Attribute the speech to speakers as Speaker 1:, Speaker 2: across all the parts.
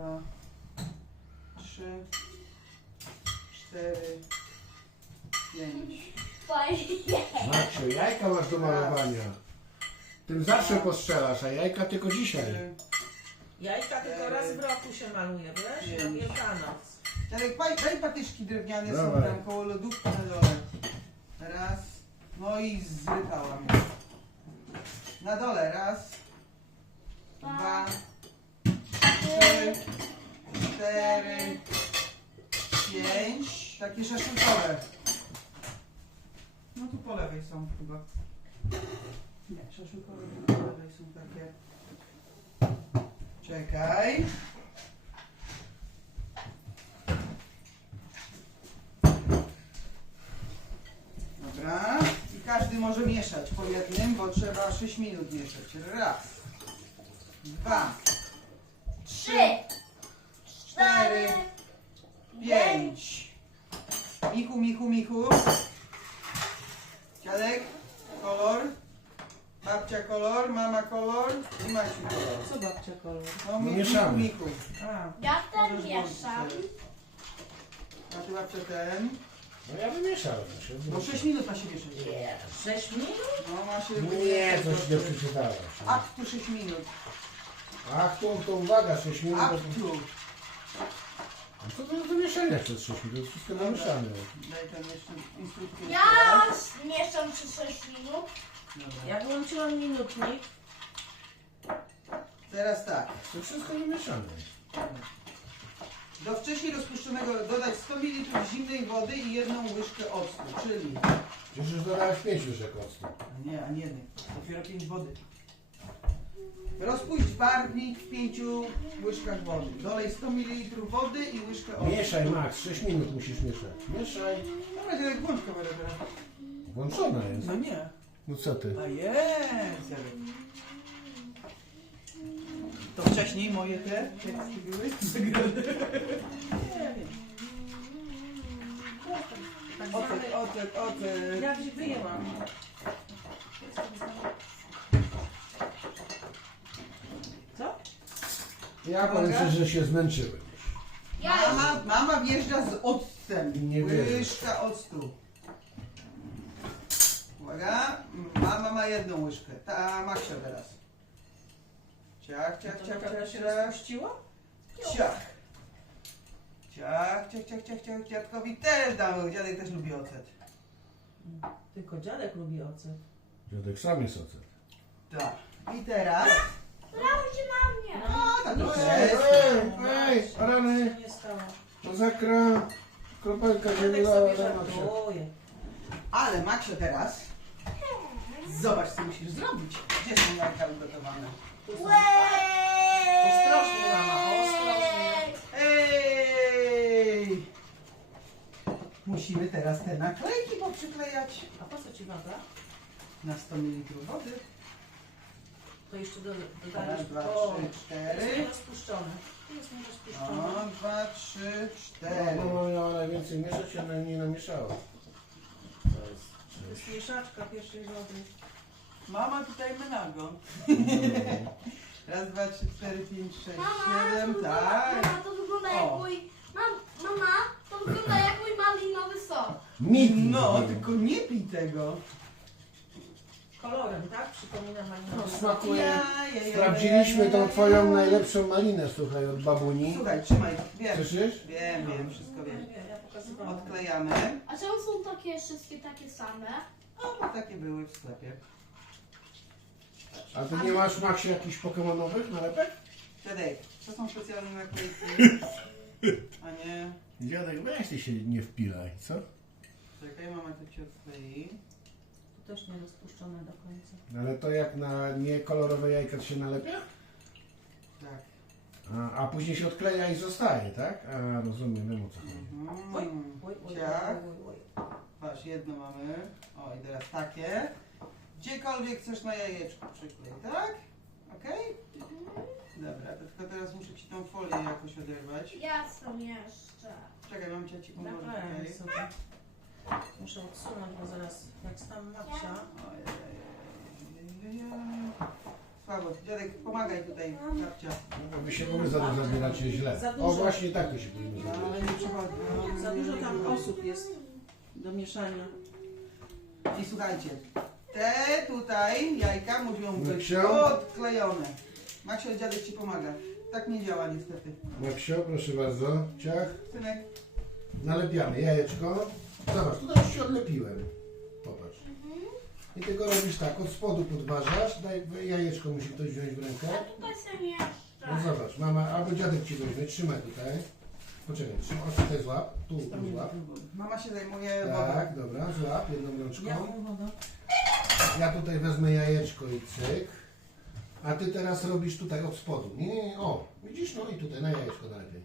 Speaker 1: 2, 3, 4, 5.
Speaker 2: Maciu, jajka masz do malowania. Tym zawsze postrzelasz, a jajka tylko dzisiaj.
Speaker 1: 3.
Speaker 3: Jajka tylko raz w roku się maluje, wiesz? Na Wielkanoc.
Speaker 1: Tadek, daj patyszki drewniane, są
Speaker 2: Dawaj.
Speaker 1: tam koło lodówki na dole. Raz. No i zrypała mnie. Na dole. Raz. 2, 3, 4, 5. Takie szaszłykowe. No tu po lewej są chyba. Nie, szaszłykowe po lewej są takie. Czekaj. Dobra. I każdy może mieszać po jednym, bo trzeba 6 minut mieszać. Raz. 2. 3. 4. 5. Michu. Dziadek, kolor. Babcia kolor, mama kolor i Maciu kolor.
Speaker 3: Co babcia kolor?
Speaker 1: No,
Speaker 2: mieszamy.
Speaker 1: Michu.
Speaker 3: A,
Speaker 4: Ja ten
Speaker 1: Możesz
Speaker 4: mieszam.
Speaker 1: włączyć sobie. A ty babcia ten.
Speaker 2: No ja wymieszałem.
Speaker 1: No 6 minut ma się mieszać.
Speaker 3: 6 minut?
Speaker 1: No ma się
Speaker 2: Nie,
Speaker 1: wymieszać.
Speaker 2: coś nie przeczytałeś.
Speaker 1: Aktu 6 minut.
Speaker 2: Ach, to uwaga, 6 minut.
Speaker 1: Aktu.
Speaker 2: A co to jest do mieszania przez 6 minut? Wszystko namieszane.
Speaker 1: Daj tam jeszcze instrukcję.
Speaker 4: Ja mieszam przez 6 minut.
Speaker 1: Dobra.
Speaker 3: Ja włączyłam minutnik.
Speaker 1: Teraz tak.
Speaker 2: To wszystko namieszane.
Speaker 1: Do wcześniej rozpuszczonego dodać 100 ml zimnej wody i 1 łyżkę octu, czyli...
Speaker 2: Przecież już dodałeś 5 łyżek octu.
Speaker 1: A nie, dopiero 5 wody. Rozpuść barwnik w 5 łyżkach wody. Dolej 100 ml wody i łyżkę octu.
Speaker 2: Mieszaj, Max, 6 minut musisz mieszać. Mieszaj.
Speaker 1: Dobra, to jak włącz kamerę teraz.
Speaker 2: Włączona jest.
Speaker 1: No nie.
Speaker 2: No co ty?
Speaker 1: A jest! To wcześniej moje te teksty były?
Speaker 3: Nie wiem. Tak
Speaker 1: Ocet.
Speaker 3: Ja gdzie wyjęłam. Co?
Speaker 2: Ja powiem szczerze, że się zmęczyłem.
Speaker 1: Mama wjeżdża z octem.
Speaker 2: Nie wierzę.
Speaker 1: Łyżka octu. Uwaga, mama ma 1 łyżkę. Ta Maksia teraz. Ciach.
Speaker 3: To się rozpuściło?
Speaker 1: Ciach. Dziadkowi też damy. Dziadek też lubi ocet.
Speaker 3: Tylko dziadek lubi ocet.
Speaker 2: Dziadek sam jest ocet.
Speaker 1: Tak. I teraz.
Speaker 4: Brałucie na mnie.
Speaker 1: Tak, to
Speaker 2: Ej, rany,
Speaker 3: Co się nie stało?
Speaker 2: masakra, kropelka
Speaker 3: Dziadek
Speaker 2: ziemna,
Speaker 3: sobie
Speaker 2: Maksia.
Speaker 3: żartuje.
Speaker 1: Ale Maksia teraz. Zobacz, co musisz zrobić. Gdzie są jajka ugotowane?
Speaker 3: Tu są-
Speaker 4: Łeee!
Speaker 3: Ostrożnie, mama, ostrożnie.
Speaker 1: Ej! Musimy teraz te naklejki poprzyklejać
Speaker 3: A po co ci woda?
Speaker 1: na 100 ml wody.
Speaker 3: To jeszcze
Speaker 1: Raz,
Speaker 3: dodajesz.
Speaker 1: 2,
Speaker 3: O,
Speaker 1: 3,
Speaker 3: jest
Speaker 1: 4.
Speaker 3: nierozpuszczone. Tu jest nierozpuszczone.
Speaker 1: 2, 3, 4.
Speaker 2: Mama miała najwięcej mieszać, a nie namieszała.
Speaker 3: To jest mieszaczka pierwszej wody.
Speaker 1: Mama tutaj menago. Raz, 2, 3, 4, 5, 6, 7. Tak.
Speaker 4: Mama, to wygląda jak
Speaker 1: O.
Speaker 4: mój... Mama, to wygląda jak mój malinowy sok.
Speaker 1: No, tylko nie pij tego.
Speaker 3: Kolorem, tak? Przypomina
Speaker 2: No,
Speaker 3: malinowy.
Speaker 2: smakuje. Sprawdziliśmy tą twoją najlepszą malinę, słuchaj, od babuni.
Speaker 1: Słuchaj, trzymaj. Wiem.
Speaker 2: Słyszysz?
Speaker 1: Wiem, wszystko wiem.
Speaker 3: Ja pokazywałam.
Speaker 1: Odklejamy.
Speaker 4: A czemu są takie wszystkie takie same?
Speaker 1: O, bo takie były w sklepie.
Speaker 2: A ty nie masz, Maxie, jakichś pokemonowych nalepek?
Speaker 1: Dziadek, to są specjalne naklejki. A nie.
Speaker 2: Dziadek, weź ty się nie wpilaj, co?
Speaker 1: Czekaj, mama to ci odklei.
Speaker 3: Tu też nierozpuszczone do końca.
Speaker 2: Ale to jak na niekolorowe jajka to się nalepia?
Speaker 1: Tak.
Speaker 2: A później się odkleja i zostaje, tak? A, rozumiem, wiem o co chodzi.
Speaker 3: Oj,
Speaker 1: Mhm.
Speaker 3: oj, oj,
Speaker 1: Ciach.
Speaker 3: oj, oj.
Speaker 1: Patrz, jedno mamy. O, i teraz takie. Gdziekolwiek chcesz na jajeczku przyklej, tak? Okej? Dobra, to tylko teraz muszę ci tą folię jakoś oderwać.
Speaker 4: Ja sam jeszcze.
Speaker 1: Czekaj, mam cię ci pomoże
Speaker 3: Naklejam
Speaker 1: tutaj.
Speaker 3: sobie. Muszę odsunąć, bo zaraz jak stam Maksia.
Speaker 1: Ojej. słabo. Dziadek, pomagaj tutaj, babcia.
Speaker 2: No, wy się pomysł zabieracie źle.
Speaker 3: Za dużo.
Speaker 2: O właśnie tak to się powinno
Speaker 1: No,
Speaker 2: zrobić.
Speaker 1: ale nie przychodzi. No,
Speaker 3: Za dużo tam osób jest do mieszania.
Speaker 1: I słuchajcie, te tutaj jajka muszą być
Speaker 2: Maksio?
Speaker 1: odklejone. Maksio, dziadek ci pomaga. Tak nie działa niestety.
Speaker 2: Maksio, proszę bardzo. Ciach.
Speaker 1: Synek,
Speaker 2: Nalepiamy jajeczko. Zobacz, tutaj już się odlepiłem. Popatrz. I ty go robisz tak, od spodu podważasz, daj jajeczko musi ktoś wziąć w rękę.
Speaker 4: A tutaj się mieszczę.
Speaker 2: No zobacz, mama, albo dziadek ci weźmie, trzymaj tutaj. Poczekaj, trzymaj, o tutaj złap, tu złap.
Speaker 1: mama się zajmuje wodą.
Speaker 2: Tak, dobra, złap jedną rączką.
Speaker 3: Jaką wodą?
Speaker 2: Ja tutaj wezmę jajeczko i cyk. A ty teraz robisz tutaj od spodu. Nie, o, widzisz, no i tutaj na jajeczko najlepiej.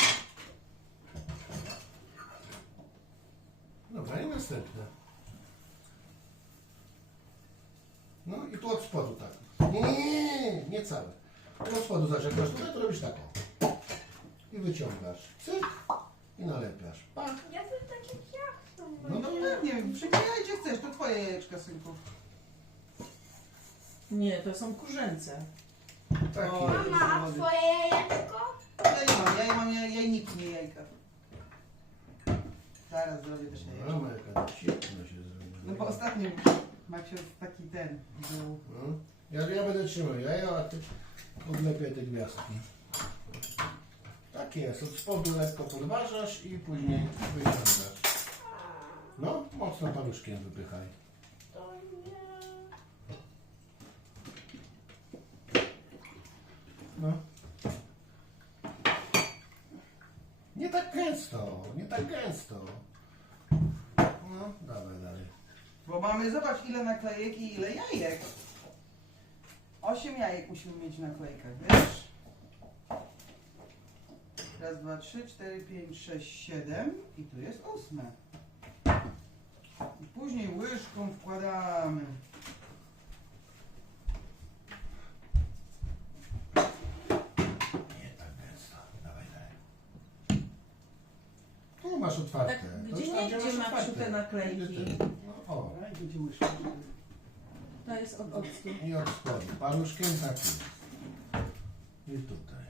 Speaker 2: Dobra, i następne. No i tu od spodu tak. Nie całe. Tu od spodu zaczekasz, tutaj to robisz taką. I wyciągasz. Cyk. I nalepiasz. Pach.
Speaker 4: Ja chcę takie ciasto.
Speaker 2: No
Speaker 1: No pewnie, przyklejaj gdzie chcesz, to twoje jajeczka, synku.
Speaker 3: Nie, to są kurzęce.
Speaker 2: Taki
Speaker 1: O,
Speaker 2: jest.
Speaker 4: Mama, a twoje jajeczko?
Speaker 1: Ja mam jajniki, nie jajka. Zaraz zrobię też jajeczko.
Speaker 2: Mama, jaka ciepła się zrobiła.
Speaker 1: No bo ostatnio Maksio taki ten był.
Speaker 2: No. Ja będę trzymał jajo, a ty odlepiaj te gwiazdki. Tak jest, od spodu lekko podważasz i później wyciągasz. No, mocno paluszkiem wypychaj.
Speaker 4: To nie.
Speaker 2: No. Nie tak gęsto, nie tak gęsto. No, dawaj dalej.
Speaker 1: Bo mamy, zobacz ile naklejek i ile jajek. 8 jajek musimy mieć w naklejkach, wiesz? Raz, dwa, trzy, 4, 5, 6, 7 i tu jest 8. I później łyżką wkładamy.
Speaker 2: Nie tak gęsto, dawaj dalej. Tu masz otwarte.
Speaker 3: Tak,
Speaker 2: To
Speaker 3: gdzie
Speaker 2: już tam,
Speaker 3: nie,
Speaker 2: masz
Speaker 3: gdzie Maksiu
Speaker 2: otwarte.
Speaker 3: te naklejki?
Speaker 2: No, o.
Speaker 1: Dobra, i będzie łyżką.
Speaker 3: To jest od octu.
Speaker 2: I od spodu. Paluszkiem taki. I tutaj.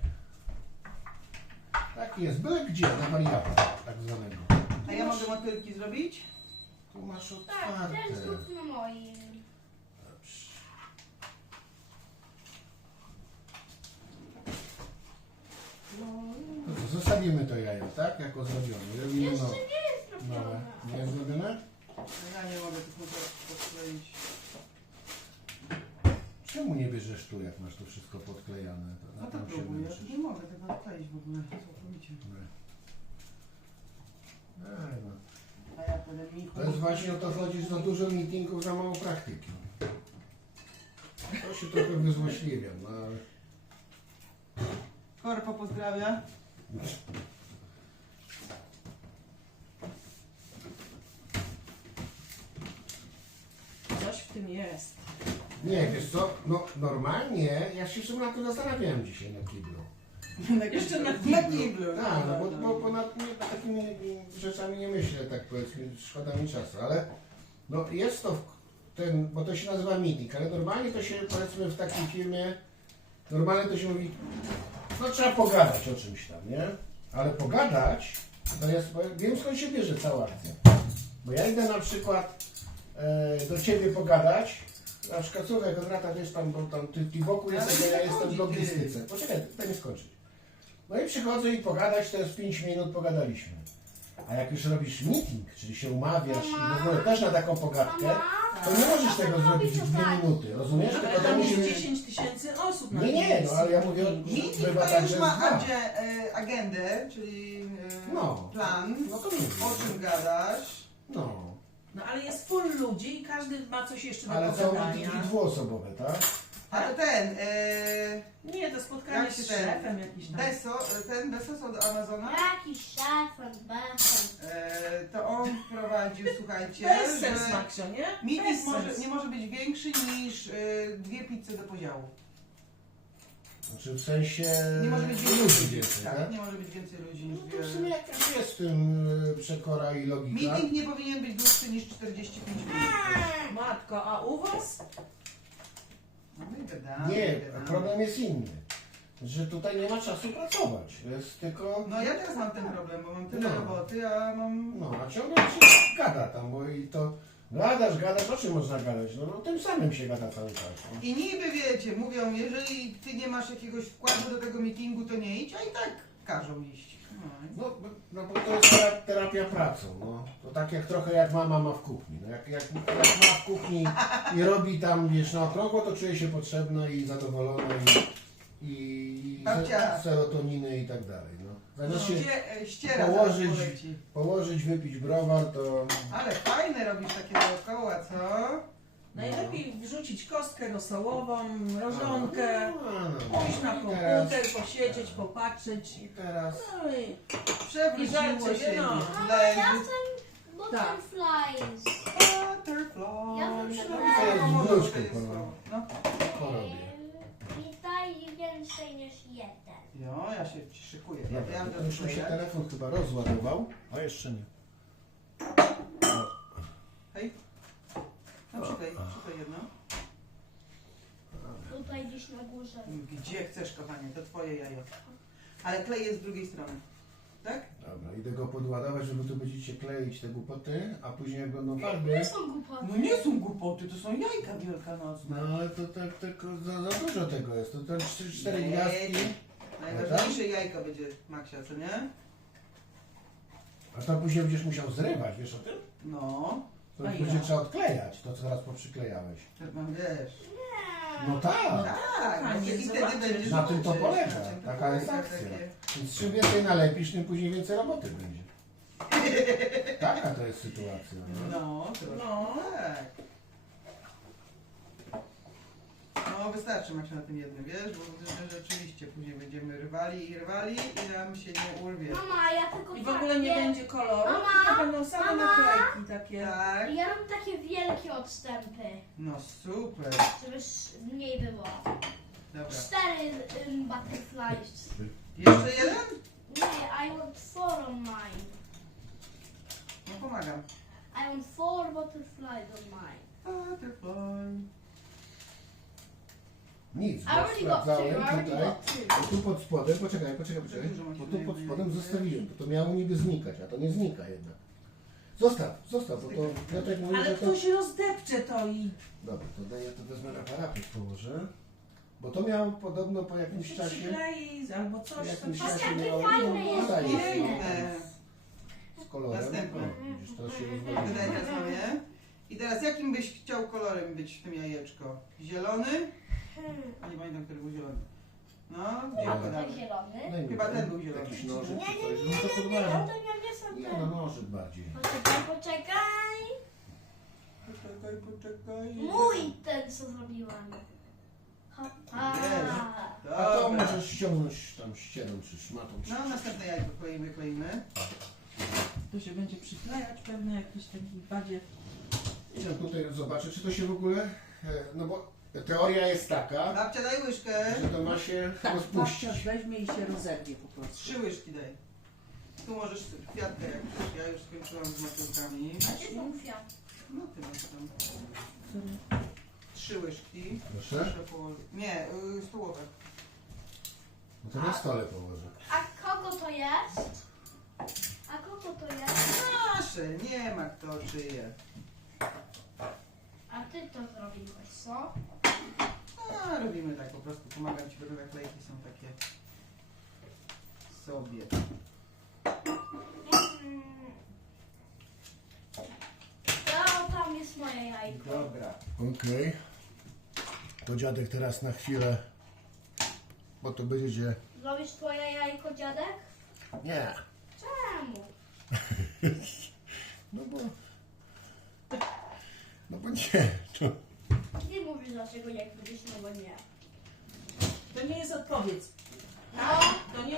Speaker 2: Tak jest. Byle gdzie, na wariata tak zwanego.
Speaker 1: A ja mogę motylki zrobić?
Speaker 2: Tu masz
Speaker 4: Tak,
Speaker 2: otwarte.
Speaker 4: też zrób na moim.
Speaker 2: Dobrze. No to zostawimy to jajo, tak? Jako zrobione. Robimy
Speaker 4: Jeszcze
Speaker 2: nowe.
Speaker 4: nie jest
Speaker 2: Nowe.
Speaker 4: zrobione.
Speaker 2: Nie jest zrobione?
Speaker 1: No ja nie mogę tylko podkleić.
Speaker 2: Czemu nie bierzesz tu, jak masz to wszystko podklejane?
Speaker 1: No to
Speaker 2: tam się
Speaker 1: próbuję.
Speaker 2: męczysz.
Speaker 1: Nie mogę tego odkleić w ogóle. Całkowicie.
Speaker 2: Ej, no.
Speaker 1: A ja powiem Michu.
Speaker 2: To jest właśnie o to chodzi, że za dużo meetingów, za mało praktyki. To się trochę wyzłośliwiam, no ale...
Speaker 1: Korpo pozdrawia.
Speaker 3: Coś w tym jest.
Speaker 2: Nie, wiesz co, no normalnie, ja się jeszcze na to zastanawiałem dzisiaj na kiblu.
Speaker 3: Jeszcze na
Speaker 1: Na kiblu.
Speaker 2: Tak, no bo nad takimi rzeczami nie myślę, tak powiedzmy, szkoda mi czasu, ale no jest to ten, bo to się nazywa meeting, ale normalnie to się powiedzmy w takiej firmie, normalnie to się mówi, no trzeba pogadać o czymś tam, nie? Ale pogadać to jest, bo wiem skąd się bierze cała akcja. Bo ja idę na przykład do ciebie pogadać, na przykład słuchaj Konrata, wiesz tam, bo tam ty wokół
Speaker 1: Ale
Speaker 2: jesteś,
Speaker 1: nie
Speaker 2: a ja jestem
Speaker 1: chodzi,
Speaker 2: w logistyce. Poczekaj, daj mi skończyć. No i przychodzę i pogadać, to jest 5 minut pogadaliśmy. A jak już robisz meeting, czyli się umawiasz i w ogóle też na taką pogadkę, to nie możesz tego zrobić w 2 minuty, rozumiesz?
Speaker 3: Ale
Speaker 2: Tylko to
Speaker 3: tam
Speaker 2: musi
Speaker 3: jest
Speaker 2: być...
Speaker 3: 10 tysięcy osób na
Speaker 2: Nie, nie, no ale ja mówię,
Speaker 1: Meeting
Speaker 2: że bywa
Speaker 1: to
Speaker 2: tak,
Speaker 1: już
Speaker 2: że
Speaker 1: ma
Speaker 2: dwa.
Speaker 1: agendę, czyli
Speaker 2: No.
Speaker 1: plan,
Speaker 2: No to mówię.
Speaker 1: o czym gadasz.
Speaker 2: No,
Speaker 3: No ale jest full ludzi i każdy ma coś jeszcze do
Speaker 2: ale są
Speaker 3: pogadania.
Speaker 2: meetingi dwuosobowe, tak?
Speaker 1: A to ten,
Speaker 3: Nie, to spotkanie
Speaker 1: Jak
Speaker 3: z
Speaker 1: ten?
Speaker 3: szefem jakiś tam.
Speaker 1: Bezos od Amazona,
Speaker 4: Jakiś szefem, bezem.
Speaker 1: to on wprowadził, słuchajcie,
Speaker 3: Bez sens,
Speaker 1: że
Speaker 3: Maksio, nie?
Speaker 1: meeting
Speaker 3: Bez
Speaker 1: nie może być większy niż 2 pizze do podziału.
Speaker 2: Znaczy w sensie
Speaker 1: Nie może być
Speaker 2: ludzi
Speaker 1: więcej
Speaker 2: więcej,
Speaker 1: tak?
Speaker 2: tak?
Speaker 1: Nie może być więcej ludzi niż
Speaker 2: No
Speaker 1: dwie.
Speaker 2: to w sumie jakaś jest w tym przekora i logika.
Speaker 1: Meeting nie powinien być dłuższy niż 45 minut.
Speaker 3: Matko, a u was?
Speaker 1: No my gadamy,
Speaker 2: Nie,
Speaker 1: gadamy.
Speaker 2: problem jest inny. Że tutaj nie ma czasu pracować. Jest tylko...
Speaker 1: No ja teraz mam ten problem, bo mam tyle
Speaker 2: No.
Speaker 1: roboty, a mam...
Speaker 2: No, a ciągle się gada tam, bo i to... Gadasz, o czym można gadać? No, tym samym się gada cały czas. No.
Speaker 1: I niby wiecie, mówią, jeżeli ty nie masz jakiegoś wkładu do tego meetingu, to nie idź, a i tak każą iść. No.
Speaker 2: No bo to jest terapia pracą, no. To tak jak trochę jak mama ma w kuchni. No, jak ma w kuchni i robi tam, wiesz, na okrągło, to czuje się potrzebna i zadowolona i
Speaker 1: Babcia.
Speaker 2: serotoniny i tak dalej, no. Zamiast się
Speaker 1: Ściera
Speaker 2: położyć.
Speaker 1: zaraz poleci.
Speaker 2: położyć, wypić browar, to...
Speaker 1: Ale fajne robisz takie dookoła, co?
Speaker 3: Najlepiej wrzucić kostkę rosołową, rożonkę,
Speaker 2: No,
Speaker 3: pójść na komputer, posiedzieć, popatrzeć.
Speaker 2: I teraz...
Speaker 3: No i
Speaker 1: Przewróciło
Speaker 3: żarcie,
Speaker 1: się,
Speaker 3: no.
Speaker 4: Ja
Speaker 1: leży.
Speaker 4: chcę butterflies.
Speaker 1: Butterfly.
Speaker 4: Ja bym
Speaker 2: To
Speaker 4: przynajmniej-
Speaker 2: jest wnuczku,
Speaker 1: No.
Speaker 2: porobię.
Speaker 4: Witaj więcej niż jeden.
Speaker 1: Jo, ja się szykuję. Ja
Speaker 2: Dobra,
Speaker 1: wiem,
Speaker 2: to już mi się telefon chyba rozładował, a jeszcze nie.
Speaker 1: Hej. No przykaj jedno.
Speaker 4: Tutaj gdzieś na górze.
Speaker 1: Gdzie chcesz, kochanie, to twoje jajo. Ale klej jest z drugiej strony. Tak?
Speaker 2: Dobra, idę go podładować, żeby tu będziecie kleić te głupoty, a później jak będą farby...
Speaker 4: Nie są głupoty.
Speaker 1: No nie są głupoty, to są jajka wielkanocne.
Speaker 2: No ale to tak tylko za dużo tego jest, to ten 4
Speaker 1: Nie.
Speaker 2: gwiazdki,
Speaker 1: Najważniejsze jajko będzie, Maksia, co nie?
Speaker 2: a to później będziesz musiał zrywać, wiesz o tym?
Speaker 1: No.
Speaker 2: To
Speaker 3: A
Speaker 2: będzie
Speaker 3: ja?
Speaker 2: trzeba odklejać, to co teraz poprzyklejałeś.
Speaker 1: No wiesz.
Speaker 2: No tak,
Speaker 1: Tak,
Speaker 3: Kochanie,
Speaker 1: i wtedy
Speaker 3: zobaczysz.
Speaker 1: będziesz
Speaker 2: Na tym to
Speaker 1: zobaczysz,
Speaker 2: polega,
Speaker 1: na tym to
Speaker 2: taka jest
Speaker 1: polega,
Speaker 2: akcja.
Speaker 1: takie-
Speaker 2: więc czym więcej nalepisz, tym później więcej roboty będzie. Taka to jest sytuacja. No.
Speaker 1: No, troszkę
Speaker 3: No.
Speaker 1: tak. No wystarczy, Maksia, na tym jednym, wiesz, bo rzeczywiście później będziemy rwali i nam się nie urwie.
Speaker 4: Mama, ja tylko
Speaker 3: I w ogóle nie
Speaker 4: takie-
Speaker 3: będzie koloru,
Speaker 4: Mama,
Speaker 3: to będą same
Speaker 4: mama.
Speaker 3: naklejki takie.
Speaker 1: Tak?
Speaker 4: Ja robię takie wielkie odstępy,
Speaker 1: No super.
Speaker 4: żeby mniej było.
Speaker 1: Dobra.
Speaker 4: 4 butterflies.
Speaker 1: Jeszcze jeden?
Speaker 4: Nie, I want 4 on mine.
Speaker 1: No pomagam.
Speaker 4: I want 4 butterflies on mine.
Speaker 1: Butterfly.
Speaker 2: Nic,
Speaker 4: I
Speaker 2: bo
Speaker 4: already got 2, I
Speaker 2: sprawdzałem
Speaker 4: already
Speaker 2: tutaj.
Speaker 4: got 2.
Speaker 2: Bo tu pod spodem, poczekaj,
Speaker 1: Dużo masz
Speaker 2: bo tu
Speaker 1: tutaj
Speaker 2: pod spodem
Speaker 1: wyjęte.
Speaker 2: zostawiłem, bo to miało niby znikać, a to nie znika jednak. Zostaw, bo to Piotrek mówi,
Speaker 3: Ale
Speaker 2: że to...
Speaker 3: ktoś rozdepcze to i
Speaker 2: Dobra, to daję, to wezmę na parapet położę. Bo to miało podobno po jakimś
Speaker 3: się
Speaker 2: czasie...
Speaker 3: przyklei albo
Speaker 2: Po
Speaker 3: coś
Speaker 2: jakimś
Speaker 3: tam.
Speaker 2: czasie
Speaker 4: jakie
Speaker 2: miało...
Speaker 4: fajne
Speaker 2: no,
Speaker 4: jest.
Speaker 2: daje się,
Speaker 1: Piękne.
Speaker 2: z kolorem.
Speaker 1: Następne.
Speaker 2: O, widzisz, to się
Speaker 1: Wydaje
Speaker 2: rozwaliło.
Speaker 1: teraz sobie. I teraz jakim byś chciał kolorem być w tym jajeczko? Zielony? A nie pamiętam, który był zielony. No, gdzie
Speaker 2: A,
Speaker 1: go
Speaker 4: Tak
Speaker 1: damy?
Speaker 4: zielony.
Speaker 2: Daj mi
Speaker 1: Chyba
Speaker 2: ten,
Speaker 1: ten był zielony.
Speaker 2: Jakiś nożyk
Speaker 4: Nie,
Speaker 2: czy
Speaker 4: nie,
Speaker 2: coś.
Speaker 4: nie,
Speaker 2: No to
Speaker 4: nie,
Speaker 2: podważę.
Speaker 4: to nie są
Speaker 2: Nie,
Speaker 4: te.
Speaker 2: no nożyk bardziej.
Speaker 4: Poczekaj.
Speaker 1: Poczekaj.
Speaker 4: Mój ten, co zrobiłam. Hopa.
Speaker 2: A to
Speaker 1: Dobra.
Speaker 2: możesz ściągnąć tam ścieną czy szmatą. Czy...
Speaker 1: No, następne jajko kleimy.
Speaker 3: To się będzie przyklejać pewnie jakiś taki badziew.
Speaker 2: Idę tutaj zobaczę, czy to się w ogóle... No bo teoria jest taka,
Speaker 1: Babcia, daj łyżkę.
Speaker 2: że to ma się
Speaker 3: Tak,
Speaker 2: rozpuścić.
Speaker 3: babcia weźmie i się rozerwie po prostu.
Speaker 1: 3 łyżki daj. Tu możesz kwiatkę jak chcesz. Ja już skończyłam z motylkami.
Speaker 4: A gdzie są kwiaty?
Speaker 1: No ty masz tam.
Speaker 3: Który-
Speaker 1: 3 łyżki.
Speaker 2: Proszę.
Speaker 1: Proszę nie, stołowe.
Speaker 2: No to na stole położę.
Speaker 4: A kogo to jest? A kogo to jest?
Speaker 1: Nasze, nie ma kto czyje.
Speaker 4: A ty to zrobiłeś, co?
Speaker 1: A, robimy tak po prostu, pomagam ci, bo te naklejki są takie sobie.
Speaker 4: O, tam jest moje jajko.
Speaker 1: Dobra.
Speaker 2: Okej. To dziadek teraz na chwilę, bo to będziecie...
Speaker 4: Zrobisz twoje jajko, dziadek?
Speaker 2: Nie.
Speaker 4: Czemu?
Speaker 2: No bo... No bo nie. To...
Speaker 4: Nie mówisz dlaczego jak będziesz, no bo nie.
Speaker 3: To nie jest odpowiedź.
Speaker 4: No,